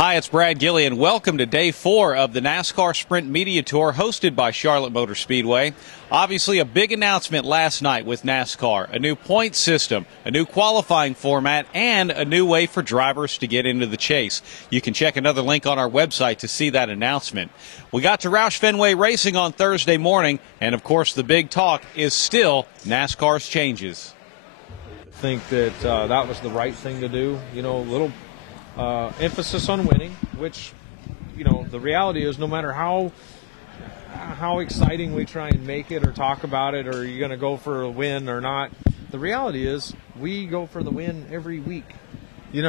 Hi, it's Brad Gilly, and welcome to Day 4 of the NASCAR Sprint Media Tour hosted by Charlotte Motor Speedway. Obviously, a big announcement last night with NASCAR, a new point system, a new qualifying format, and a new way for drivers to get into the chase. You can check another link on our website to see that announcement. We got to Roush Fenway Racing on Thursday morning, and of course the big talk is still NASCAR's changes. I think that that was the right thing to do, a little emphasis on winning, which, the reality is no matter how exciting we try and make it or talk about it, or you're going to go for a win or not, the reality is we go for the win every week. It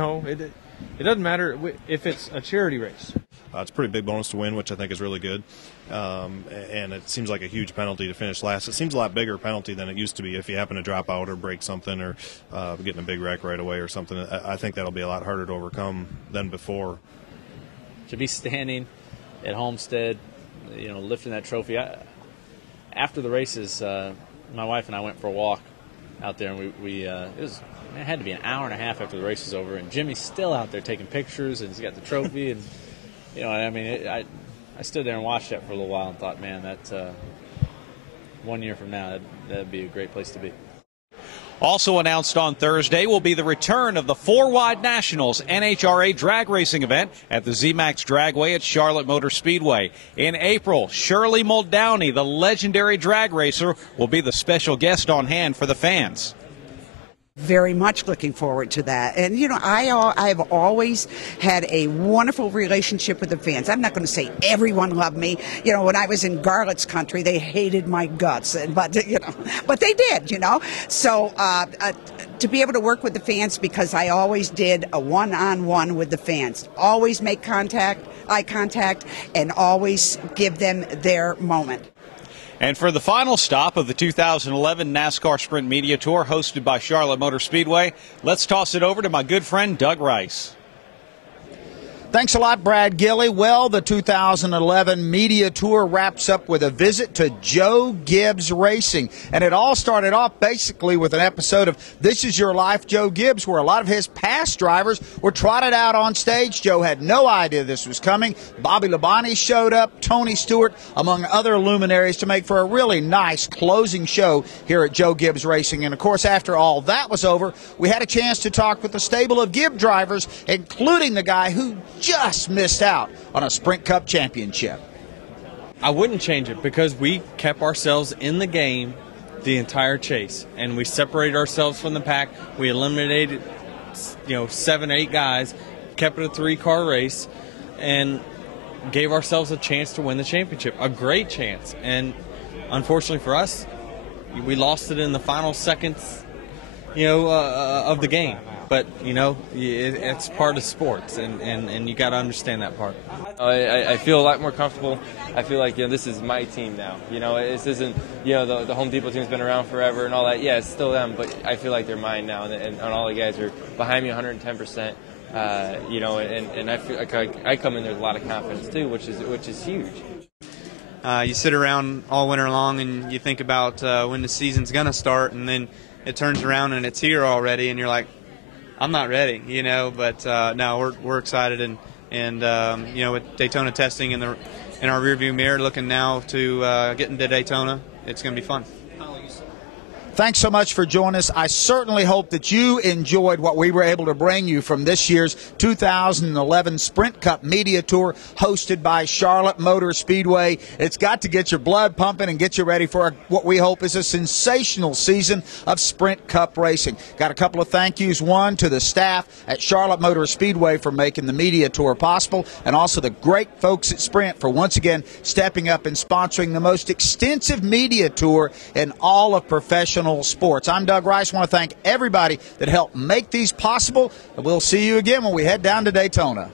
doesn't matter if it's a charity race. It's a pretty big bonus to win, which I think is really good. And it seems like a huge penalty to finish last. It seems a lot bigger penalty than it used to be if you happen to drop out or break something or get in a big wreck right away or something. I think that'll be a lot harder to overcome than before. To be standing at Homestead, lifting that trophy. After the races, my wife and I went for a walk out there, and it had to be an hour and a half after the race was over, and Jimmy's still out there taking pictures, and he's got the trophy, and I stood there and watched that for a little while and thought, man, that 1 year from now, that'd be a great place to be. Also announced on Thursday will be the return of the 4-Wide Nationals NHRA drag racing event at the ZMAX Dragway at Charlotte Motor Speedway. In April, Shirley Muldowney, the legendary drag racer, will be the special guest on hand for the fans. Very much looking forward to that. And, I've always had a wonderful relationship with the fans. I'm not going to say everyone loved me. When I was in Garlett's country, they hated my guts. But they did, So to be able to work with the fans, because I always did a one-on-one with the fans. Always make eye contact, and always give them their moment. And for the final stop of the 2011 NASCAR Sprint Media Tour hosted by Charlotte Motor Speedway, let's toss it over to my good friend Doug Rice. Thanks a lot, Brad Gilly. Well, the 2011 Media Tour wraps up with a visit to Joe Gibbs Racing. And it all started off basically with an episode of This Is Your Life, Joe Gibbs, where a lot of his past drivers were trotted out on stage. Joe had no idea this was coming. Bobby Labonte showed up, Tony Stewart, among other luminaries, to make for a really nice closing show here at Joe Gibbs Racing. And, of course, after all that was over, we had a chance to talk with a stable of Gibbs drivers, including the guy who just missed out on a Sprint Cup championship. I wouldn't change it because we kept ourselves in the game the entire chase, and we separated ourselves from the pack. We eliminated 7, 8 guys, kept it a 3-car race, and gave ourselves a chance to win the championship, a great chance. And unfortunately for us, we lost it in the final seconds of the game. But, it's part of sports, and you got to understand that part. I feel a lot more comfortable. I feel like, this is my team now. This isn't, the Home Depot team's been around forever and all that. Yeah, it's still them, but I feel like they're mine now, and all the guys are behind me 110%. And I feel like I come in there with a lot of confidence, too, which is huge. You sit around all winter long and you think about when the season's going to start, and then it turns around and it's here already, and you're like, I'm not ready, but no, we're excited, and with Daytona testing in our rearview mirror, looking now to get into Daytona, it's going to be fun. Thanks so much for joining us. I certainly hope that you enjoyed what we were able to bring you from this year's 2011 Sprint Cup Media Tour hosted by Charlotte Motor Speedway. It's got to get your blood pumping and get you ready for what we hope is a sensational season of Sprint Cup racing. Got a couple of thank yous. One to the staff at Charlotte Motor Speedway for making the Media Tour possible, and also the great folks at Sprint for once again stepping up and sponsoring the most extensive media tour in all of professional sports. I'm Doug Rice. I want to thank everybody that helped make these possible, and we'll see you again when we head down to Daytona.